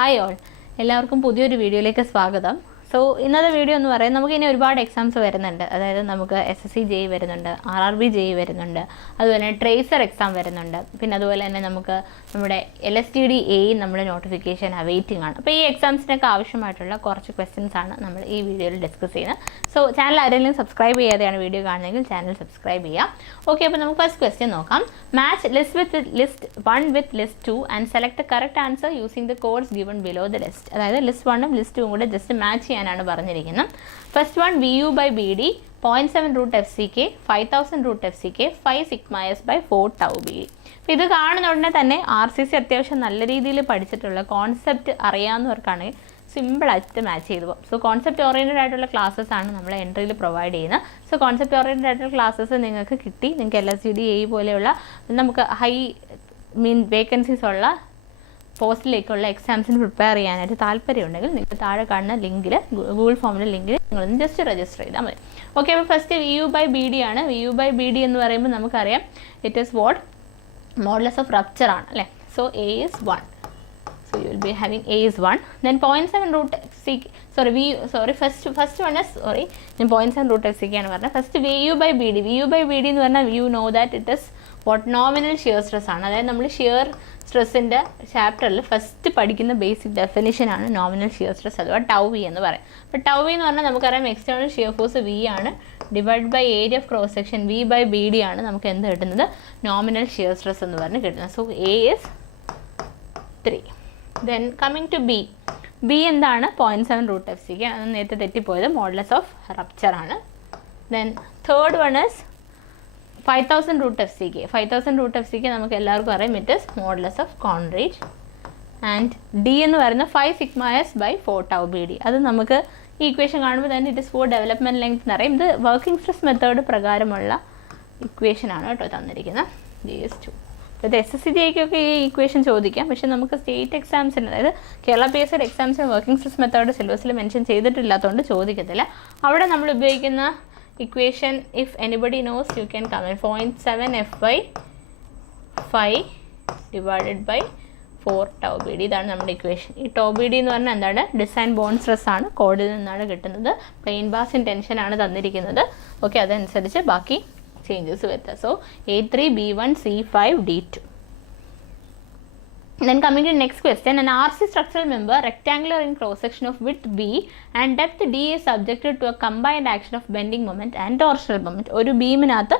Hi all, എല്ലാവർക്കും പുതിയൊരു വീഡിയോയിലേക്ക് സ്വാഗതം. സോ ഇന്നത്തെ വീഡിയോ എന്ന് പറയുന്നത് നമുക്കിനി ഒരുപാട് എക്സാംസ് വരുന്നുണ്ട്. അതായത് നമുക്ക് SSC JEE വരുന്നുണ്ട്, RRB JEE വരുന്നുണ്ട്, അതുപോലെ തന്നെ ട്രേസർ എക്സാം വരുന്നുണ്ട്. പിന്നെ അതുപോലെ തന്നെ നമുക്ക് നമ്മുടെ LSTD A നമ്മുടെ നോട്ടിഫിക്കേഷൻ അവൈറ്റിംഗ് ആണ്. അപ്പോൾ ഈ എക്സാംസിനൊക്കെ ആവശ്യമായിട്ടുള്ള കുറച്ച് ക്വസ്റ്റ്യൻസ് ആണ് നമ്മൾ ഈ വീഡിയോയിൽ ഡിസ്കസ് ചെയ്യുന്നത്. സോ ചാനൽ ആരെങ്കിലും സബ്സ്ക്രൈബ് ചെയ്യാതെയാണ് വീഡിയോ കാണുന്നതെങ്കിൽ ചാനൽ സബ്സ്ക്രൈബ് ചെയ്യാം. ഓക്കെ, അപ്പോൾ നമുക്ക് ഫസ്റ്റ് ക്വസ്റ്റ്യൻ നോക്കാം. Match list 1 with list 2 and select the correct answer using the codes given below the list. അതായത് ലിസ്റ്റ് 1ഉം ലിസ്റ്റ് 2ഉം കൂടെ ജസ്റ്റ് മാച്ച് ചെയ്യാനാണ് പറഞ്ഞിരിക്കുന്നത്. First one VU/BD 0.7 root FCK, 5000 root FCK, 5 sigma S by 4 tau BD. അപ്പോൾ ഇത് കാണുന്ന ഉടനെ തന്നെ RCC അത്യാവശ്യം നല്ല രീതിയിൽ പഠിച്ചിട്ടുള്ള കോൺസെപ്റ്റ് അറിയാവുന്നവർക്കാണെങ്കിൽ സിമ്പിളായിട്ട് മാച്ച് ചെയ്തു പോകും. സോ കോൺസെപ്റ്റ് ഓറിയൻറ്റഡ് ആയിട്ടുള്ള ക്ലാസ്സസ് ആണ് നമ്മൾ എൻട്രിയിൽ പ്രൊവൈഡ് ചെയ്യുന്നത്. സോ കോൺസെപ്റ്റ് ഓറിയൻറ്റഡ് ആയിട്ടുള്ള ക്ലാസ്സസ് നിങ്ങൾക്ക് കിട്ടി. നിങ്ങൾക്ക് LSTD JEE പോലെയുള്ള നമുക്ക് ഹൈ വേക്കൻസീസ് ഉള്ള പോസ്റ്റിലേക്കുള്ള എക്സാംസിന് പ്രിപ്പയർ ചെയ്യാനായിട്ട് താല്പര്യമുണ്ടെങ്കിൽ നിങ്ങൾക്ക് താഴെ കാണുന്ന ലിങ്കിൽ ഗൂഗിൾ ഫോമിലെ ലിങ്കിൽ നിങ്ങളൊന്ന് ജസ്റ്റ് രജിസ്റ്റർ ചെയ്താൽ മതി. ഓക്കെ, അപ്പോൾ ഫസ്റ്റ് VU/BD ആണ്. VU/BD എന്ന് പറയുമ്പോൾ നമുക്കറിയാം it is what modulus of rupture ആണ് അല്ലേ. So A is 1. So you will be having A is 1. Then 0.7 root FCK. First one is then 0.7 root FCK ആണ് പറഞ്ഞത്. First VU/BD. VU/BD എന്ന് പറഞ്ഞാൽ you know that it is what nominal shear stress ആണ്. അതായത് നമ്മൾ shear സ്ട്രെസ്സിൻ്റെ ചാപ്റ്ററിൽ first പഠിക്കുന്ന basic definition ആണ് നോമിനൽ ഷിയർ സ്ട്രെസ് അഥവാ ടൗ വി എന്ന് പറയും. അപ്പോൾ ടൗ വി എന്ന് പറഞ്ഞാൽ നമുക്കറിയാം എക്സ്റ്റേണൽ ഷിയർ ഫോഴ്സ് V ആണ്, divide by area of cross section V/BD ആണ് നമുക്ക് എന്ത് കിട്ടുന്നത്, നോമിനൽ ഷിയർ സ്ട്രെസ് എന്ന് പറഞ്ഞ് കിട്ടുന്നത്. So A is 3. Then coming to B എന്താണ് 0.7 root FCK. അത് നേരത്തെ തെറ്റിപ്പോയത് മോഡുലസ് ഓഫ് റപ്ചർ ആണ്. Then third one is 5000 root FCK. 5000 root FCK നമുക്ക് എല്ലാവർക്കും അറിയാം ഇറ്റ് ഇസ് മോഡുലസ് ഓഫ് കോൺറേജ്. ആൻഡ് D എന്ന് പറയുന്നത് 5 sigma S by 4 tau BD. അത് നമുക്ക് ഈ ഇക്വേഷൻ കാണുമ്പോൾ തന്നെ it is for development length എന്ന് പറയും. ഇത് വർക്കിംഗ് സ്ട്രെസ് മെത്തേഡ് പ്രകാരമുള്ള ഇക്വേഷൻ ആണ് കേട്ടോ തന്നിരിക്കുന്നത്. D is 2. ഇത് SSC JEEക്കൊക്കെ ഈ ഇക്വേഷൻ ചോദിക്കാം, പക്ഷേ നമുക്ക് സ്റ്റേറ്റ് എക്സാംസിന് അതായത് കേരള PSC എക്സാംസിന് വർക്കിംഗ് സ്ട്രെസ് മെത്തേഡ് സിലബസിൽ മെൻഷൻ ചെയ്തിട്ടില്ലാത്തതുകൊണ്ട് ചോദിക്കത്തില്ല. അവിടെ നമ്മൾ ഉപയോഗിക്കുന്ന equation if anybody knows you can comment. 0.7 F/5 divided by 4 tau BD. ഇതാണ് നമ്മുടെ ഇക്വേഷൻ. ഈ tau BD എന്ന് പറഞ്ഞാൽ എന്താണ്, ഡിസൈൻ ബോണ്ട് സ്ട്രെസ് ആണ്, കോഡിൽ നിന്നാണ് കിട്ടുന്നത്. പ്ലെയിൻ ബാസിൻ ടെൻഷനാണ് തന്നിരിക്കുന്നത്. ഓക്കെ, അതനുസരിച്ച് ബാക്കി ചേഞ്ചസ് വരുത്തുക. So A3 B1 C5 D2. Then coming to next question, an RC structural member rectangular in cross section of width B and depth D is subjected to a combined action of bending moment and torsional moment. ഒരു ബീമിനകത്ത്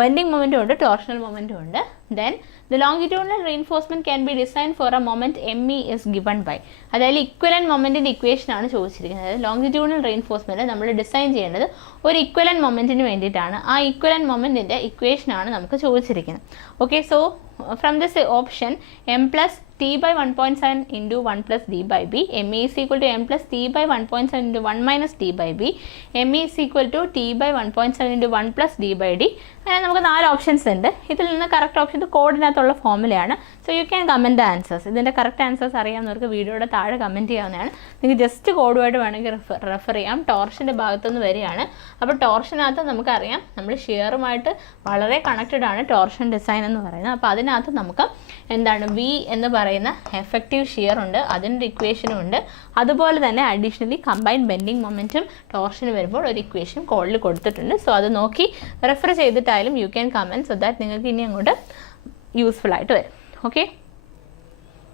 bending moment ഉണ്ട്, torsional moment ഉണ്ട്. Then the longitudinal reinforcement can be designed for a moment ME is given by. അതായത് equivalent മൊമെന്റിന്റെ equation ആണ് ചോദിച്ചിരിക്കുന്നത്. അതായത് longitudinal reinforcement നമ്മൾ design ചെയ്യേണ്ടത് ഒരു ഇക്വലന്റ് മൊമെന്റിന് വേണ്ടിയിട്ടാണ്. ആ ഇക്വലന്റ് മൊമെന്റിന്റെ ഇക്വേഷൻ ആണ് നമുക്ക് ചോദിച്ചിരിക്കുന്നത്. Okay, so from this option m plus t by 1.7 into 1 plus d by b, me is equal to m plus t by 1.7 into 1 minus d by b, me is equal to t by 1.7 into 1 plus d by d. അങ്ങനെ നമുക്ക് 4 options ഉണ്ട്. ഇതിൽ നിന്ന് correct option കോഡിനകത്തുള്ള ഫോമുലയാണ്. So you can comment the answers. ഇതിൻ്റെ correct answers അറിയാവുന്നവർക്ക് വീഡിയോയുടെ താഴെ കമൻറ്റ് ചെയ്യാവുന്നതാണ്. നിങ്ങൾക്ക് ജസ്റ്റ് കോഡുമായിട്ട് വേണമെങ്കിൽ റെഫർ ചെയ്യാം. ടോർഷൻ്റെ ഭാഗത്തുനിന്ന് വരികയാണ്. അപ്പോൾ ടോർഷനകത്ത് നമുക്കറിയാം നമ്മൾ ഷിയറുമായിട്ട് വളരെ കണക്റ്റഡ് ആണ് ടോർഷൻ ഡിസൈൻ എന്ന് പറയുന്നത്. അപ്പോൾ അതിനകത്ത് നമുക്ക് എന്താണ് V എന്ന് പറയുന്ന എഫക്റ്റീവ് ഷിയർ ഉണ്ട്, അതിൻ്റെ ഇക്വേഷനും ഉണ്ട്. അതുപോലെ തന്നെ അഡീഷണലി കമ്പൈൻഡ് ബെൻഡിങ് മൊമെൻറ്റും ടോർഷന് വരുമ്പോൾ ഒരു ഇക്വേഷൻ കോഡിൽ കൊടുത്തിട്ടുണ്ട്. സോ അത് നോക്കി റെഫർ ചെയ്തിട്ടായാലും you can comment so that നിങ്ങൾക്ക് ഇനി അങ്ങോട്ട് യൂസ്ഫുൾ ആയിട്ട് വരും. Okay,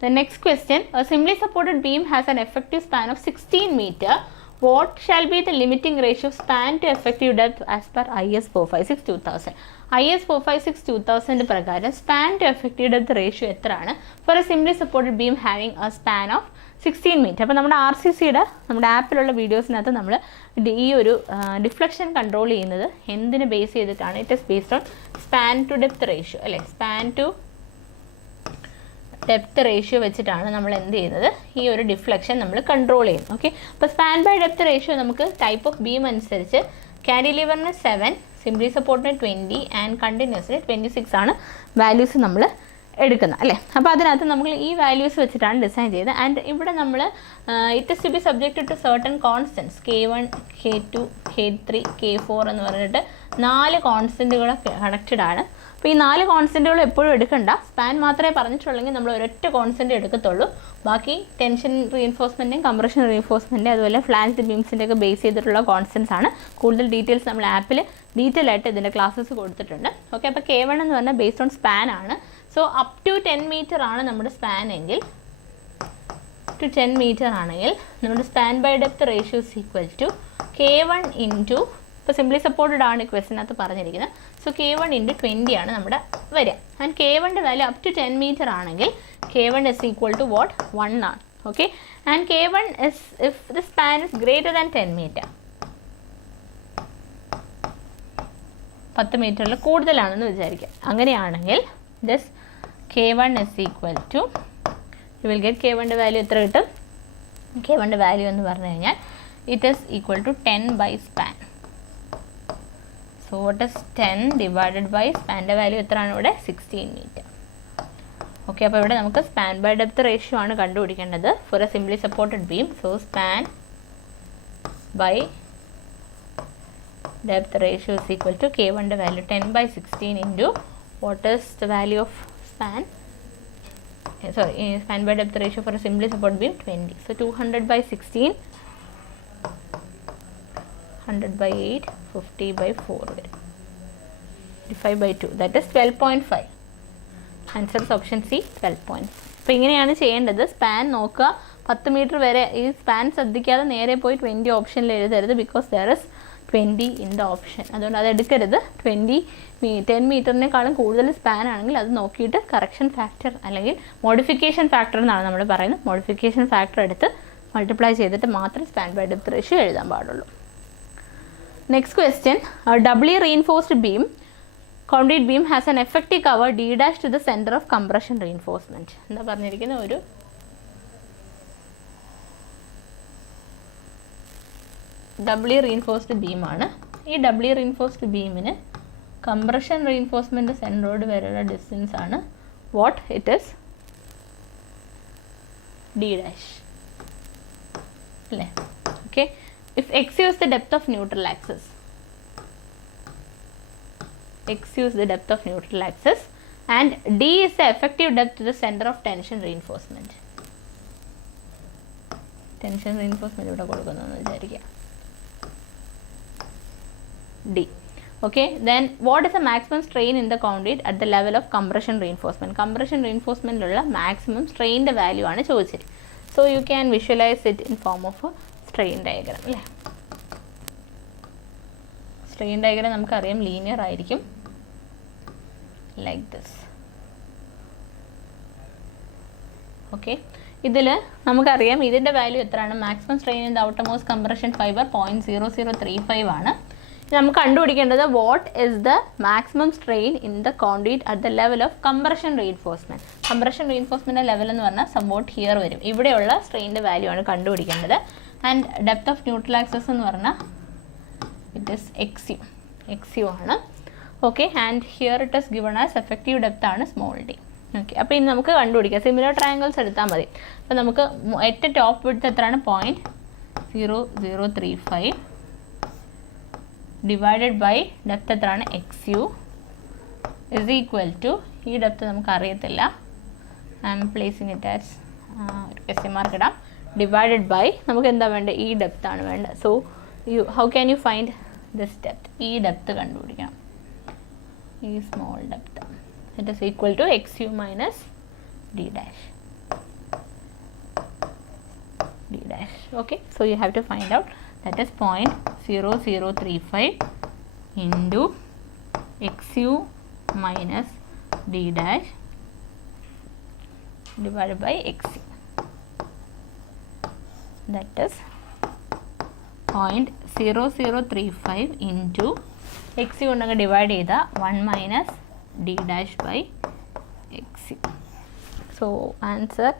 the next question, a simply supported beam has an effective span of 16 meter. What shall be the limiting ratio of span to effective depth as per IS 456-2000? IS 456-2000 പ്രകാരം span to effective depth ratio എത്രയാണ് for a simply supported beam having a span of 16 metre. അപ്പോൾ നമ്മുടെ RCCയുടെ നമ്മുടെ ആപ്പിലുള്ള വീഡിയോസിനകത്ത് നമ്മൾ ഈ ഒരു deflection control ചെയ്യുന്നത് എന്തിനെ ബേസ് ചെയ്തിട്ടാണ്? It is based on span to depth ratio അല്ലേ. സ്പാൻ ടു ഡെപ്ത് റേഷ്യോ വെച്ചിട്ടാണ് നമ്മൾ എന്ത് ചെയ്യുന്നത്, ഈ ഒരു ഡിഫ്ലക്ഷൻ നമ്മൾ കൺട്രോൾ ചെയ്യുന്നത്. ഓക്കെ, അപ്പോൾ സ്പാൻ ബൈ ഡെപ്ത് റേഷ്യോ നമുക്ക് ടൈപ്പ് ഓഫ് ബീം അനുസരിച്ച് കാൻഡിലിവറിന് 7, സിംപ്ലി സപ്പോർട്ടിന് 20 ആൻഡ് കണ്ടിന്യൂസിന് 26 ആണ് വാല്യൂസ് നമ്മൾ എടുക്കുന്നത് അല്ലേ. അപ്പോൾ അതിനകത്ത് നമ്മൾ ഈ വാല്യൂസ് വെച്ചിട്ടാണ് ഡിസൈൻ ചെയ്തത്. ആൻഡ് ഇവിടെ നമ്മൾ it is to be subjected to certain constants K1 K2 K3 K4 എന്ന് പറഞ്ഞിട്ട് 4 കോൺസ്റ്റൻറ്റുകൾ കണക്റ്റഡ് ആണ്. അപ്പോൾ ഈ 4 കോൺസ്റ്റൻറ്റുകൾ എപ്പോഴും എടുക്കണ്ട. സ്പാൻ മാത്രമേ പറഞ്ഞിട്ടുള്ളെങ്കിൽ നമ്മൾ ഒരൊറ്റ കോൺസ്റ്റൻറ്റ് എടുക്കത്തുള്ളൂ. ബാക്കി ടെൻഷൻ റീഇൻഫോഴ്സ്മെൻറ്റും കംപ്രഷൻ റീഇൻഫോഴ്സ്മെൻറ്റും അതുപോലെ ഫ്ലാൻജ് ബീംസിൻ്റെ ഒക്കെ ബേസ് ചെയ്തിട്ടുള്ള കോൺസ്റ്റൻസ് ആണ്. കൂടുതൽ ഡീറ്റെയിൽസ് നമ്മൾ ആപ്പിൽ ഡീറ്റെയിൽ ആയിട്ട് ഇതിൻ്റെ ക്ലാസ്സസ് കൊടുത്തിട്ടുണ്ട്. ഓക്കെ, അപ്പോൾ K1 എന്ന് പറഞ്ഞാൽ ബേസ്ഡ് ഓൺ സ്പാൻ ആണ്. സോ അപ് ടു 10 മീറ്റർ ആണ് നമ്മുടെ സ്പാൻ എങ്കിൽ, ടു 10 മീറ്റർ ആണെങ്കിൽ നമ്മുടെ span by depth ratio is equal to K1 into, ഇപ്പോൾ സിംപ്ലി സപ്പോർട്ടഡ് ആണ് ക്വസ്റ്റിനകത്ത് പറഞ്ഞിരിക്കുന്നത്. സോ K1 ഇൻറ്റു 20 ആണ് നമ്മുടെ വരിക. ആൻഡ് K1ൻ്റെ വാല്യൂ അപ് ടു 10 മീറ്റർ ആണെങ്കിൽ K1 is equal to what 1 ആണ്. Okay, and K1 is if the span is greater than 10 metre, 10 മീറ്ററിൽ കൂടുതലാണെന്ന് വിചാരിക്കുക. അങ്ങനെയാണെങ്കിൽ this K1 is equal to, you will get K1ൻ്റെ വാല്യൂ എത്ര കിട്ടും? K1ൻ്റെ വാല്യൂ എന്ന് പറഞ്ഞു കഴിഞ്ഞാൽ it is equal to 10 by span. So what is 10 divided by സ്പാൻ്റെ വാല്യൂ എത്രയാണ് ഇവിടെ? 16 മീറ്റർ. ഓക്കെ, അപ്പോൾ ഇവിടെ നമുക്ക് സ്പാൻ ബൈ ഡെപ്ത് റേഷ്യോ ആണ് കണ്ടുപിടിക്കേണ്ടത് for a simply supported beam. So span by depth ratio is equal to K1ൻ്റെ value 10 by 16 into what is the value of span by depth ratio for a simply support beam 20. So 200 by 16, 100 by 8, 50 by 4 വരും, 55 by 2, that is 12.5. Answer is option C, 12.5. അപ്പോൾ ഇങ്ങനെയാണ് ചെയ്യേണ്ടത്. Span നോക്കുക, 10 metre വരെ. ഈ span ശ്രദ്ധിക്കാതെ നേരെ പോയി 20 ഓപ്ഷനിൽ എഴുതരുത്, because there is 20 in the option. അതുകൊണ്ട് അത് എടുക്കരുത്. 10 മീറ്ററിനേക്കാളും കൂടുതൽ സ്പാൻ ആണെങ്കിൽ അത് നോക്കിയിട്ട് കറക്ഷൻ ഫാക്ടർ അല്ലെങ്കിൽ മോഡിഫിക്കേഷൻ ഫാക്ടർ എന്നാണ് നമ്മൾ പറയുന്നത്. മോഡിഫിക്കേഷൻ ഫാക്ടർ എടുത്ത് മൾട്ടിപ്ലൈ ചെയ്തിട്ട് മാത്രം സ്പാൻ ബൈ ഡെപ്ത് റേഷ്യോ എഴുതാൻ പാടുള്ളൂ. Next question, doubly reinforced beam, concrete beam has an effective cover D' to the centre of compression reinforcement. എന്താ പറഞ്ഞിരിക്കുന്ന ഒരു ഡബ്ലി റീഇൻഫോഴ്സ്ഡ് ബീമാണ്. ഈ ഡബ്ലി റീഇൻഫോഴ്സ്ഡ് ബീമിന് കംപ്രഷൻ റീഇൻഫോഴ്സ്മെൻറ്റ് സെൻറ്ററോട് വരെയുള്ള ഡിസ്റ്റൻസ് ആണ് വാട്ട് ഇറ്റ് ഇസ് D', അല്ലേ? Okay, if XU is the depth of neutral axis, XU is the depth of neutral axis and D is the effective depth to the center of tension reinforcement. Tension reinforcement ഇവിടെ കൊടുക്കുന്നതെന്ന് വിചാരിക്കുക D. Okay, then what is the maximum strain in the conduit at the level of compression reinforcement? Compression reinforcement ഉള്ള maximum strain ൻ്റെ value ആണ് ചോദിച്ചത്. So you can visualize it in form of a strain diagram, അല്ലേ? strain diagram നമുക്കറിയാം linear ആയിരിക്കും, like this. Okay, ഇതിൽ നമുക്കറിയാം ഇതിൻ്റെ വാല്യൂ എത്രയാണ്? Maximum strain in the outermost compression fibre 0.0035 ആണ്. നമുക്ക് കണ്ടുപിടിക്കേണ്ടത് what is the maximum strain in the concrete at the level of compression reinforcement. Compression റീഇൻഫോഴ്സ്മെൻറ്റിൻ്റെ ലെവൽ എന്ന് പറഞ്ഞാൽ സപ്പോർട്ട് ഹിയർ വരും. ഇവിടെയുള്ള സ്ട്രെയിൻ്റെ വാല്യൂ ആണ് കണ്ടുപിടിക്കേണ്ടത്. And depth of neutral access എന്ന് പറഞ്ഞാൽ ഇറ്റ് ഇസ് XU ആണ്. Okay, and here it is given as effective depth ആണ് സ്മോൾ d. ഓക്കെ, അപ്പോൾ ഇനി നമുക്ക് കണ്ടുപിടിക്കാം. സിമിലർ ട്രയാങ്കിൾസ് എടുത്താൽ മതി. അപ്പോൾ നമുക്ക് ഏറ്റവും ടോപ്പ് വിഡ്ത്ത് എത്രയാണ്? 0.0035 ഡിവൈഡഡ് ബൈ ഡെപ്ത് എത്രയാണ്? XU ഇസ് ഈക്വൽ ടു, ഈ ഡെപ്ത് നമുക്ക് അറിയത്തില്ല, I'm placing it as ഒരു ക്വസ്റ്റ്യൻ മാർക്ക് ഇടാം, ഡിവൈഡഡ് ബൈ നമുക്ക് എന്താ വേണ്ടത്? ഈ ഡെപ്ത് ആണ് വേണ്ടത്. So how can you find this depth? ഈ ഡെപ്ത് കണ്ടുപിടിക്കണം, ഈ small depth. It is equal to XU minus D'. Okay, so you have to find out, that is 0.0035 into XU minus D' divided by XU. That is 0.0035 into XU ഉണ്ടെങ്കിൽ divide ചെയ്താൽ 1 minus D' by XU. So answer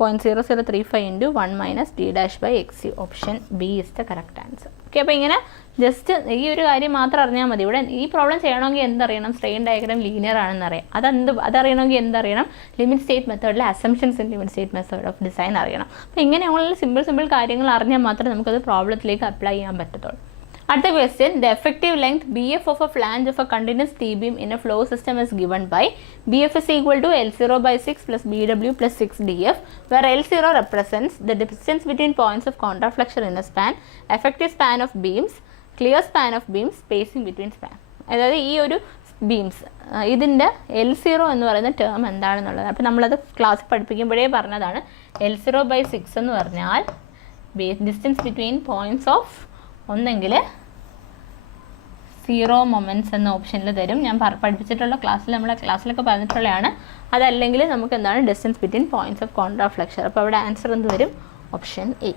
0.0035 into 1 minus D' by XU. Option B is the correct answer. Okay, അപ്പോൾ ഇങ്ങനെ just ഈ ഒരു കാര്യം മാത്രം അറിഞ്ഞാൽ മതി. ഇവിടെ ഈ പ്രോബ്ലം ചെയ്യണമെങ്കിൽ എന്തറിയണം? സ്ട്രെയിൻ ഡയഗ്രാം ലീനിയർ ആണെന്ന് അറിയാം. അതറിയണമെങ്കിൽ എന്തറിയണം? ലിമിറ്റ് സ്റ്റേറ്റ് മെത്തേഡിലെ assumptions in limit state method of design അറിയണം. അപ്പോൾ ഇങ്ങനെയുള്ള സിമ്പിൾ കാര്യങ്ങൾ അറിഞ്ഞാൽ മാത്രമേ നമുക്കത് പ്രോബ്ലത്തിലേക്ക് അപ്ലൈ ചെയ്യാൻ പറ്റത്തുള്ളൂ. At the question, the effective length BF of a flange of a continuous T-beam in a flow system is given by BF is equal to L0 by 6 plus BW plus 6 DF, where L0 represents the distance between points of contraflexure in a span, effective span of beams, clear span of beams, spacing between span. അതായത് ഈ ഒരു beams ഇതിൻ്റെ L0 എന്ന് പറയുന്ന term എന്താണെന്നുള്ളത് അപ്പോൾ നമ്മളത് class പഠിപ്പിക്കുമ്പോഴേ പറഞ്ഞതാണ്. L0 by 6 എന്ന് പറഞ്ഞാൽ ഡിസ്റ്റൻസ് ബിറ്റ്വീൻ പോയിൻറ്റ്സ് ഓഫ് ഒന്നെങ്കിൽ 0 മൊമെൻറ്റ്സ് എന്ന ഓപ്ഷനിൽ തരും. ഞാൻ പഠിപ്പിച്ചിട്ടുള്ള ക്ലാസ്സിൽ നമ്മളെ ക്ലാസ്സിലൊക്കെ പറഞ്ഞിട്ടുള്ളതാണ്. അതല്ലെങ്കിൽ നമുക്ക് എന്താണ് ഡിസ്റ്റൻസ് ബിറ്റ്വീൻ പോയിൻറ്റ്സ് ഓഫ് കോൺട്രാഫ്ലെക്ഷൻ. അപ്പോൾ അവിടെ ആൻസർ എന്ത് വരും? Option A.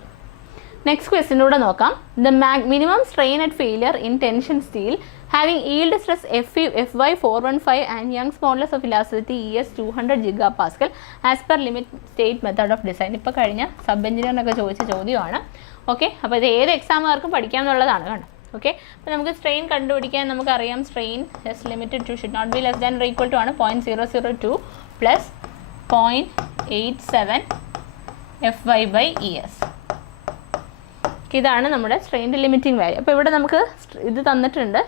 നെക്സ്റ്റ് ക്വസ്റ്റിനൂടെ നോക്കാം. The minimum strain at failure in tension steel having yield stress FY 415 and Young's modulus of elasticity ES 200 GPa as per limit state method of design. ഇപ്പോൾ കഴിഞ്ഞ sub എഞ്ചിനീയറിനൊക്കെ ചോദിച്ച ചോദ്യമാണ്. Okay, അപ്പോൾ ഇത് ഏത് എക്സാമുകാർക്കും പഠിക്കാമെന്നുള്ളതാണ് കണ്ടോ. Okay, അപ്പോൾ നമുക്ക് സ്ട്രെയിൻ കണ്ടുപിടിക്കാൻ നമുക്കറിയാം. Strain as limited to should not be less than or equal to ആണ് 0.002 പ്ലസ് 0.87 FY by ES. ഇതാണ് നമ്മുടെ സ്ട്രെയിൻ്റെ ലിമിറ്റിംഗ് വാല്യൂ. അപ്പോൾ ഇവിടെ നമുക്ക് ഇത് തന്നിട്ടുണ്ട്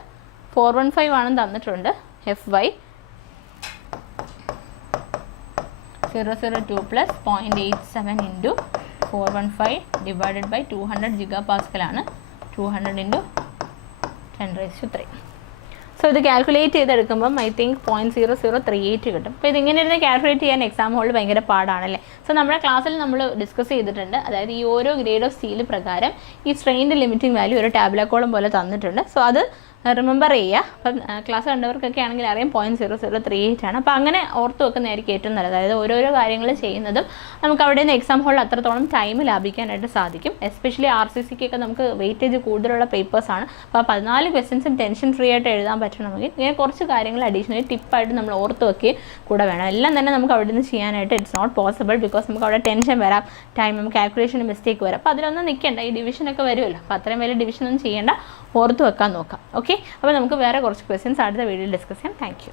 415 ആണെന്ന് തന്നിട്ടുണ്ട്. FY 002 plus 0.87 into 415 divided by 200 GPa ആണ്. 200 ഇൻറ്റു 10⁻3. സോ ഇത് കാൽക്കുലേറ്റ് ചെയ്തെടുക്കുമ്പം ഐ തിങ്ക് 0.0038 കിട്ടും. അപ്പോൾ ഇതിങ്ങനെ ഇരുന്ന് കാൽക്കുലേറ്റ് ചെയ്യാൻ എക്സാം ഹോളിൽ ഭയങ്കര പാടാണല്ലേ. സോ നമ്മുടെ ക്ലാസ്സിൽ നമ്മൾ ഡിസ്കസ് ചെയ്തിട്ടുണ്ട്. അതായത് ഈ ഓരോ ഗ്രേഡ് ഓഫ് സ്റ്റീൽ പ്രകാരം ഈ സ്ട്രെയിൻ്റെ ലിമിറ്റിംഗ് വാല്യൂ ഒരു ടാബ്ലക്കോളം പോലെ തന്നിട്ടുണ്ട്. സോ അത് റിമെമ്പർ ചെയ്യുക. അപ്പം ക്ലാസ് കണ്ടവർക്കൊക്കെ ആണെങ്കിൽ അറിയാം 0.0038 ആണ്. അപ്പോൾ അങ്ങനെ ഓർത്ത് വെക്കുന്നതായിരിക്കും ഏറ്റവും നല്ലത്. അതായത് ഓരോരോ കാര്യങ്ങൾ ചെയ്യുന്നതും നമുക്ക് അവിടെ നിന്ന് എക്സാം ഹോളിൽ അത്രത്തോളം ടൈം ലാഭിക്കാനായിട്ട് സാധിക്കും. എസ്പെഷ്യലി RCCക്കൊക്കെ നമുക്ക് വെയിറ്റേജ് കൂടുതലുള്ള പേപ്പേഴ്സാണ്. അപ്പോൾ 14 ക്വസ്റ്റ്യൻസും ടെൻഷൻ ഫ്രീ ആയിട്ട് എഴുതാൻ പറ്റണമെങ്കിൽ ഇങ്ങനെ കുറച്ച് കാര്യങ്ങൾ അഡീഷണലി ടിപ്പായിട്ട് നമ്മൾ ഓർത്ത് വെക്കുകയും കൂടെ വേണം. എല്ലാം തന്നെ നമുക്ക് അവിടെ നിന്ന് ചെയ്യാനായിട്ട് ഇറ്റ്സ് നോട്ട് പോസിബിൾ. ബിക്കോസ് നമുക്ക് അവിടെ ടെൻഷൻ വരാം, ടൈം കാൽക്കുലേഷന് മിസ്റ്റേക്ക് വരാം. അപ്പോൾ അതിലൊന്നും നിൽക്കേണ്ട. ഈ ഡിവിഷനൊക്കെ വരുമല്ലോ. അപ്പോൾ അത്രയും വലിയ ഡിവിഷനൊന്നും ചെയ്യേണ്ട, ഓർത്ത് വെക്കാൻ നോക്കാം. ഓക്കെ, അപ്പോൾ നമുക്ക് വേറെ കുറച്ച് ക്വസ്റ്റ്യൻസ് അടുത്ത വീഡിയോയിൽ ഡിസ്കസ് ചെയ്യാം. Thank you.